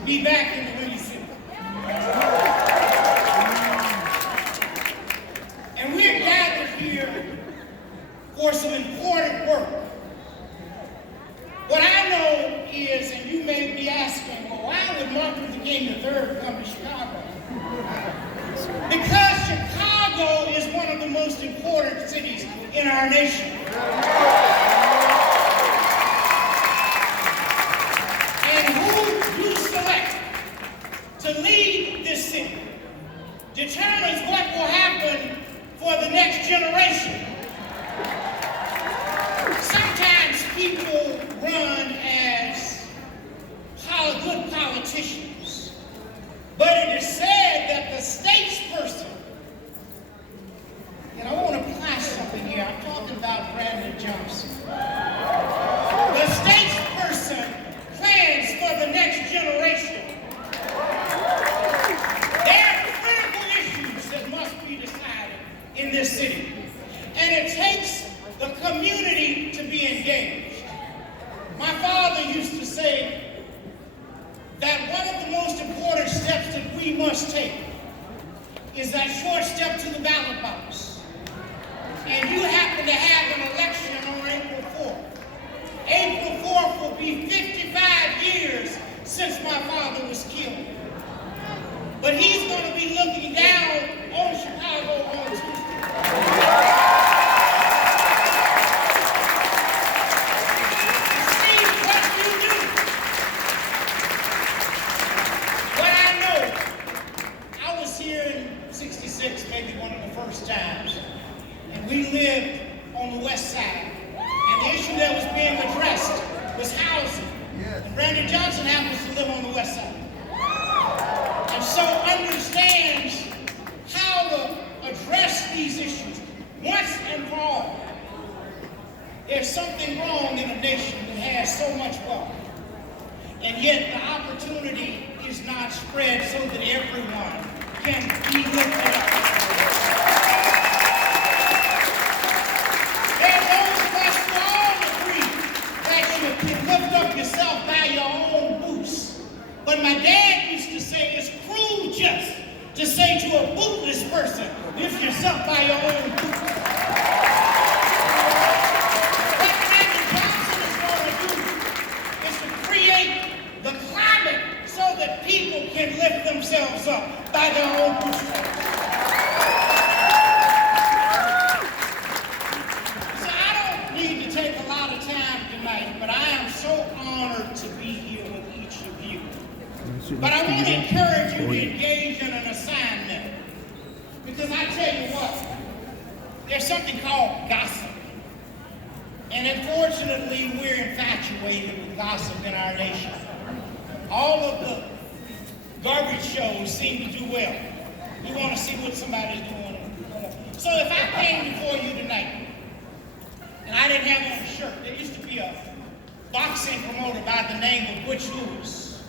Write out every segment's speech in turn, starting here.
to be back in the Windy City. And we're gathered here for some important work. What I know is, and you may be asking, well, why would Martin Luther King III come to Chicago? Because Chicago is one of the most important cities in our nation. And who you select to lead this city determines what will happen for the next generation. Sometimes people run as good politicians, but it is said that the statesperson, and I want to apply something here, I'm talking about Brandon Johnson. The statesperson plans for the next generation. There are critical issues that must be decided in this city, and it takes the community to be engaged. My father used to say that one of the most important steps that we must take is that short step to the ballot box. And you happen to have an election on April 4th. April 4th will be 55 years since my father was killed. But he's going to be looking down on Chicago on Tuesday. Maybe one of the first times, and we lived on the west side, and the issue that was being addressed was housing. And Brandon Johnson happens to live on the west side, and so understands how to address these issues once and for all. There's something wrong in a nation that has so much wealth, and yet the opportunity is not spread so that everyone can be lifted up. There are those of us who all agree that you can lift up yourself by your own boots. But my dad used to say it's cruel just to say to a bootless person, lift yourself by your own boots. What Brandon Johnson is going to do is to create the climate so that people can lift themselves up by their own bootstraps. So I don't need to take a lot of time tonight, but I am so honored to be here with each of you. But I want to encourage you to engage in an assignment. Because I tell you what, there's something called gossip. And unfortunately, we're infatuated with gossip in our nation. All of the garbage shows seem to do well. You want to see what somebody's doing. So if I came before you tonight, and I didn't have on a shirt, there used to be a boxing promoter by the name of Butch Lewis.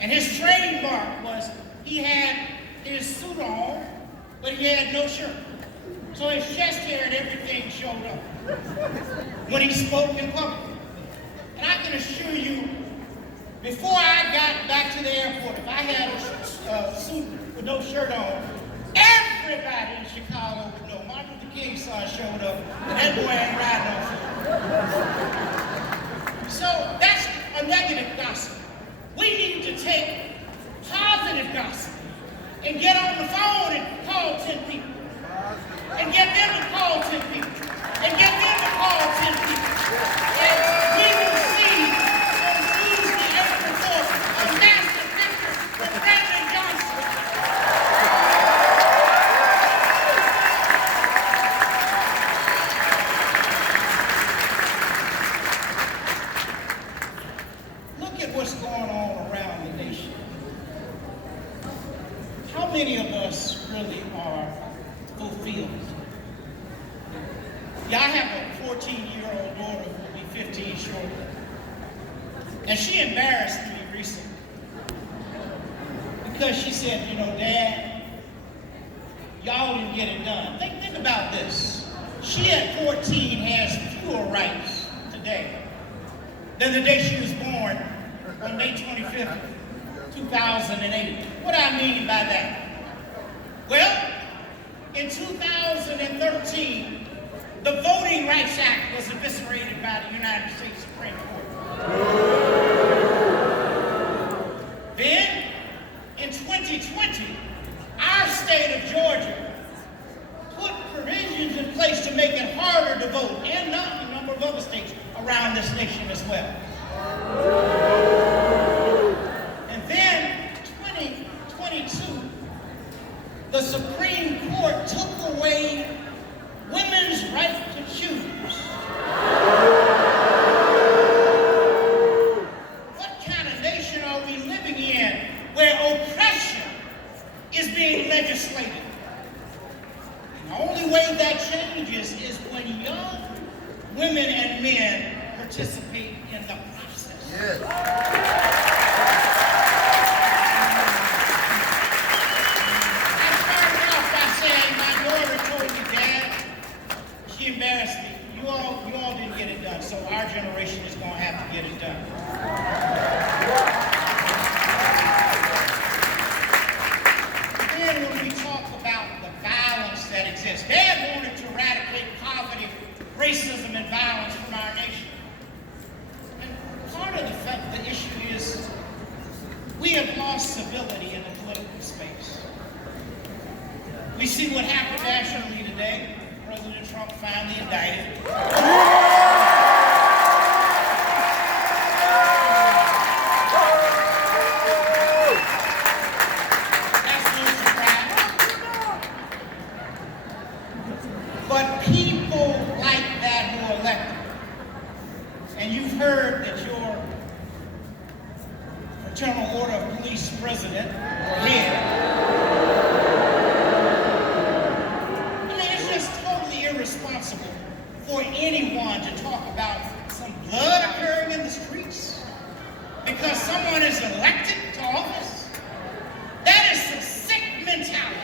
And his trademark was he had his suit on, but he had no shirt. So his chest hair and everything showed up when he spoke in public. And I can assure you, before I got back to the airport, if I had a suit with no shirt on, everybody in Chicago would know Martin Luther King's son showed up, and that boy ain't riding on foot. So that's a negative gossip. We need to take positive gossip and get on the phone and call 10 people, and get them to call 10 people, and get them to call 10 people. And we will see on Tuesday, April 4th, a massive picture with Brandon Johnson. Look at what's going on around the nation. How many of us really are fulfilled? Yeah, I have a 14-year-old daughter who will be 15 shortly. And she embarrassed me recently. Because she said, you know, Dad, y'all didn't get it done. Think about this. She at 14 has fewer rights today than the day she was born on May 25th, 2008. What do I mean by that? Well, in 2013, the Voting Rights Act was eviscerated by the United States Supreme Court. Then, in 2020, our state of Georgia put provisions in place to make it harder to vote, and not a number of other states around this nation as well. And then, 2022, the Supreme Court took away women's right to choose. What kind of nation are we living in where oppression is being legislated? And the only way that changes is when young women and men participate in the process. Yes. Embarrassed me. You all didn't get it done, so our generation is going to have to get it done. Then when we talk about the violence that exists, Dad wanted to eradicate poverty, racism, and violence from our nation. And part of the issue is we have lost civility in the political space. We see what happened nationally today. President Trump finally indicted. That's no surprise. But people like that who are elected, and you've heard that your Fraternal Order of Police president or head, irresponsible for anyone to talk about some blood occurring in the streets because someone is elected to office. That is a sick mentality.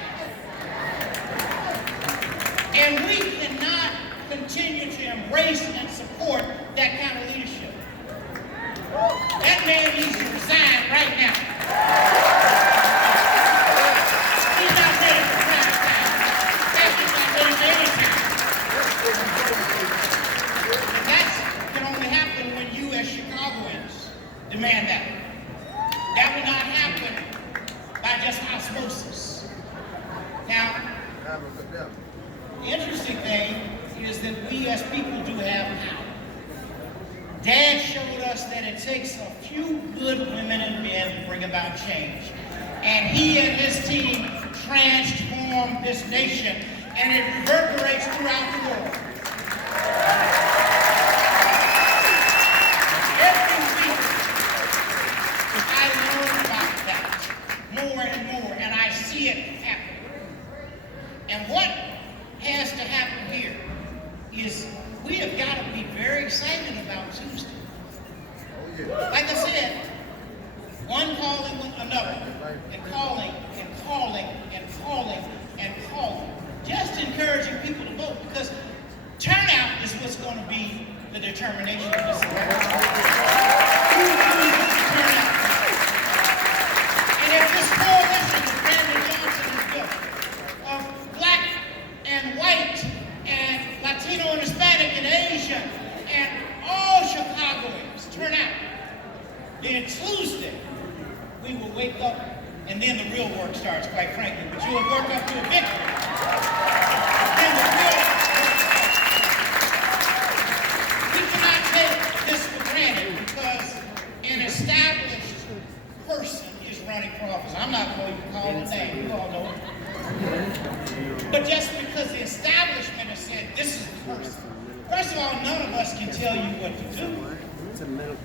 And we cannot continue to embrace and support that kind of leadership. That man needs to resign right now. He's not ready for prime time. He's not ready for any time. And that can only happen when you as Chicagoans demand that. That will not happen by just osmosis. Now, the interesting thing is that we as people do have power. Dad showed us that it takes a few good women and men to bring about change. And he and his team transformed this nation, and it reverberates throughout the world. Every week, I learn about that more and more, and I see it happen. And what has to happen here is we have got to be very excited about Tuesday. Like I said, one calling another, and calling, and calling, and calling, and calling. Just encouraging people to vote, because turnout is what's going to be the determination of this election. Turnout. And if this coalition that Brandon Johnson has built of black and white and Latino and Hispanic and Asian and all Chicagoans turn out, then Tuesday we will wake up, and then the real work starts, quite frankly. But you will work up to a victory. Then the real work starts. We cannot take this for granted because an established person is running for office. I'm not going to call the name, you all know it. But just because the establishment has said this is the person. First of all, none of us can tell you what to do.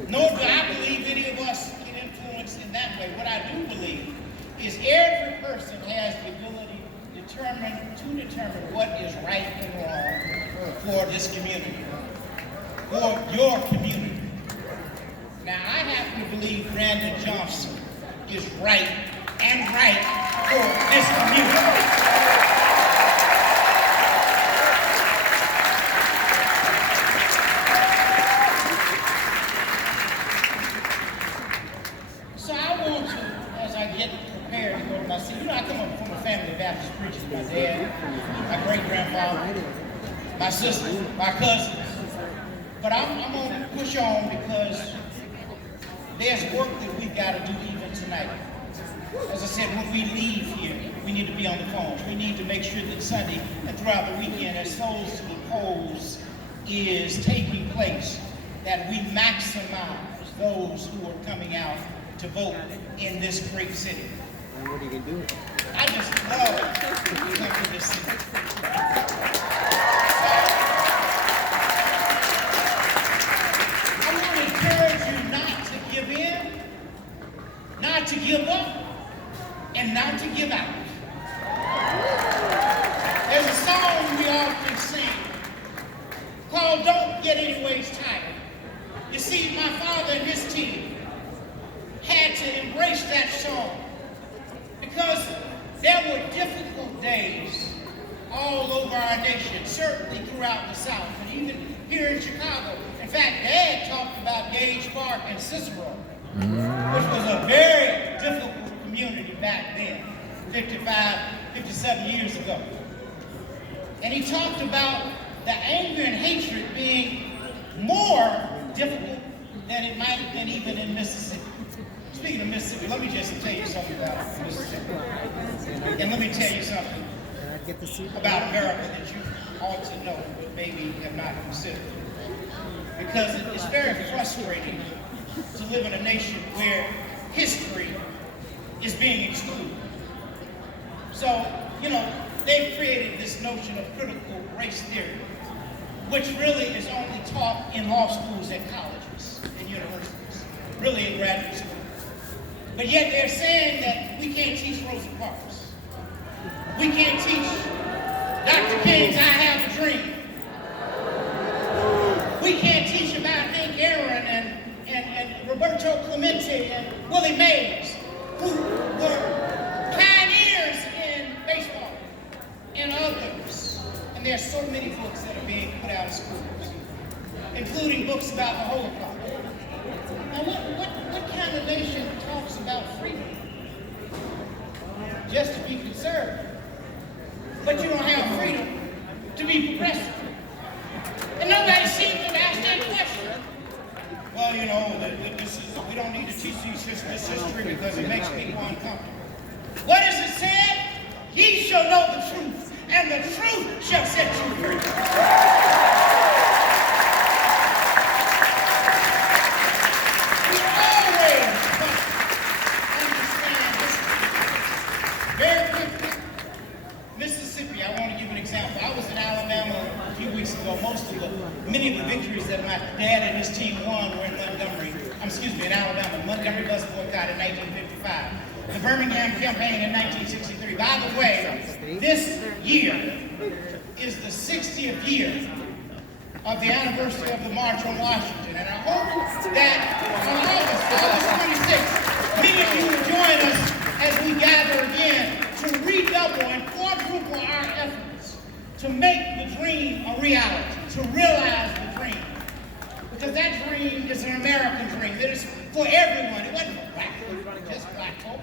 Nor do I believe any of us can influence in that way. What I do believe is every person has the ability to determine what is right and wrong for this community, for your community. Now, I happen to believe Brandon Johnson is right and right for this community. So I want to, as Baptist preachers, my dad, my great-grandfather, my sisters, my cousins. But I'm going to push on because there's work that we've got to do even tonight. As I said, when we leave here, we need to be on the phones. We need to make sure that Sunday and throughout the weekend, as Souls to the Polls is taking place, that we maximize those who are coming out to vote in this great city. And what are you going to do? I just love to come to this city. I want to encourage you not to give in, not to give up, and not to give out. There's a song we often sing called Don't Get Anyways Tired. You see, my father and his team had to embrace that song because there were difficult days all over our nation, certainly throughout the South, and even here in Chicago. In fact, Dad talked about Gage Park and Cicero, which was a very difficult community back then, 55, 57 years ago. And he talked about the anger and hatred being more difficult than it might have been even in Mississippi. Speaking of Mississippi, let me just tell you something about Mississippi. And let me tell you something about America that you ought to know, but maybe have not considered. Because it's very frustrating to live in a nation where history is being excluded. So, they've created this notion of critical race theory, which really is only taught in law schools and colleges and universities, really in graduate school. But yet they're saying that we can't teach Rosa Parks. We can't teach Dr. King's I Have a Dream. We can't teach about Hank Aaron and Roberto Clemente and Willie Mays, who were pioneers in baseball and others. And there's so many books that are being put out of schools, including books about the Holocaust. Now, what kind of nation talks about freedom? Just to be conservative. But you don't have freedom to be progressive. And nobody seems to ask that question. Well, we don't need to teach this history because it makes people uncomfortable. What is it said? Ye shall know the truth, and the truth shall set you free. Many of the victories that my dad and his team won were in Alabama. Montgomery bus boycott in 1955. The Birmingham campaign in 1963. By the way, this year is the 60th year of the anniversary of the March on Washington. And I hope that on August 26th, many of you will join us as we gather again to redouble and quadruple our efforts to make the dream a reality, to realize the dream. Because that dream is an American dream. It is for everyone. It wasn't for black people, just black folk.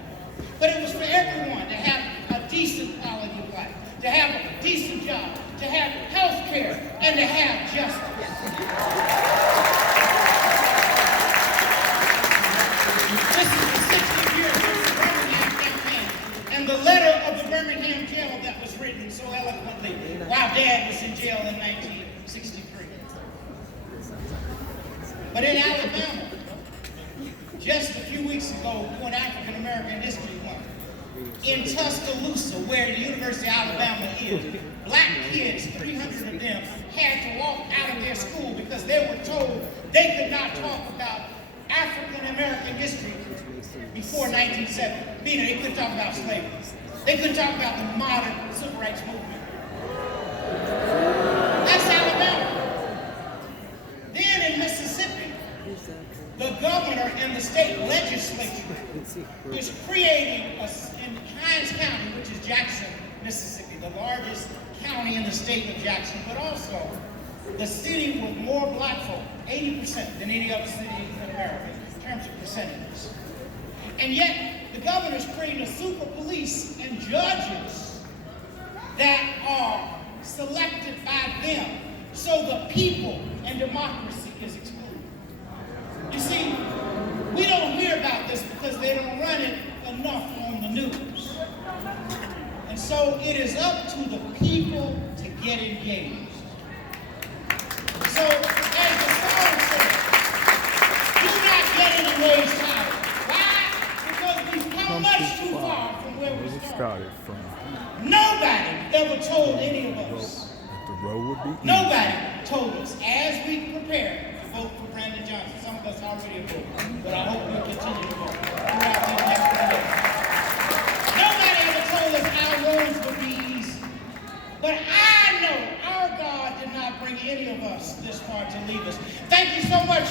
But it was for everyone to have a decent quality of life, to have a decent job, to have health care, and to have justice. This is the 60th year of the Birmingham campaign, and the letter of the Birmingham jail that was written so eloquently while Dad was in jail in 1963. But in Alabama, just a few weeks ago, during African American History Month, in Tuscaloosa, where the University of Alabama is, black kids, 300 of them, had to walk out of their school because they were told they could not talk about African American history before 1970, meaning they couldn't talk about slavery. They couldn't talk about the modern civil rights movement. That's Alabama. Then in Mississippi, the governor and the state legislature is creating in Hinds County, which is Jackson, Mississippi, the largest county in the state of Jackson, but also the city with more black folk, 80% than any other city in America in terms of percentages. And yet, the governor is creating a super police and judges that are selected by them, so the people and democracy is excluded. You see, we don't hear about this because they don't run it enough on the news. And so it is up to the people to get engaged. So, as the song says, do not get in the way shallow. Why? Because we've come much too far from where we started from. Nobody ever told any of us. The road would be easy. Nobody told us as we prepare to vote for Brandon Johnson. Some of us already have voted, but I hope we'll continue to vote throughout these next 3 days. Nobody ever told us our roads would be easy. But I know our God did not bring any of us this far to leave us. Thank you so much.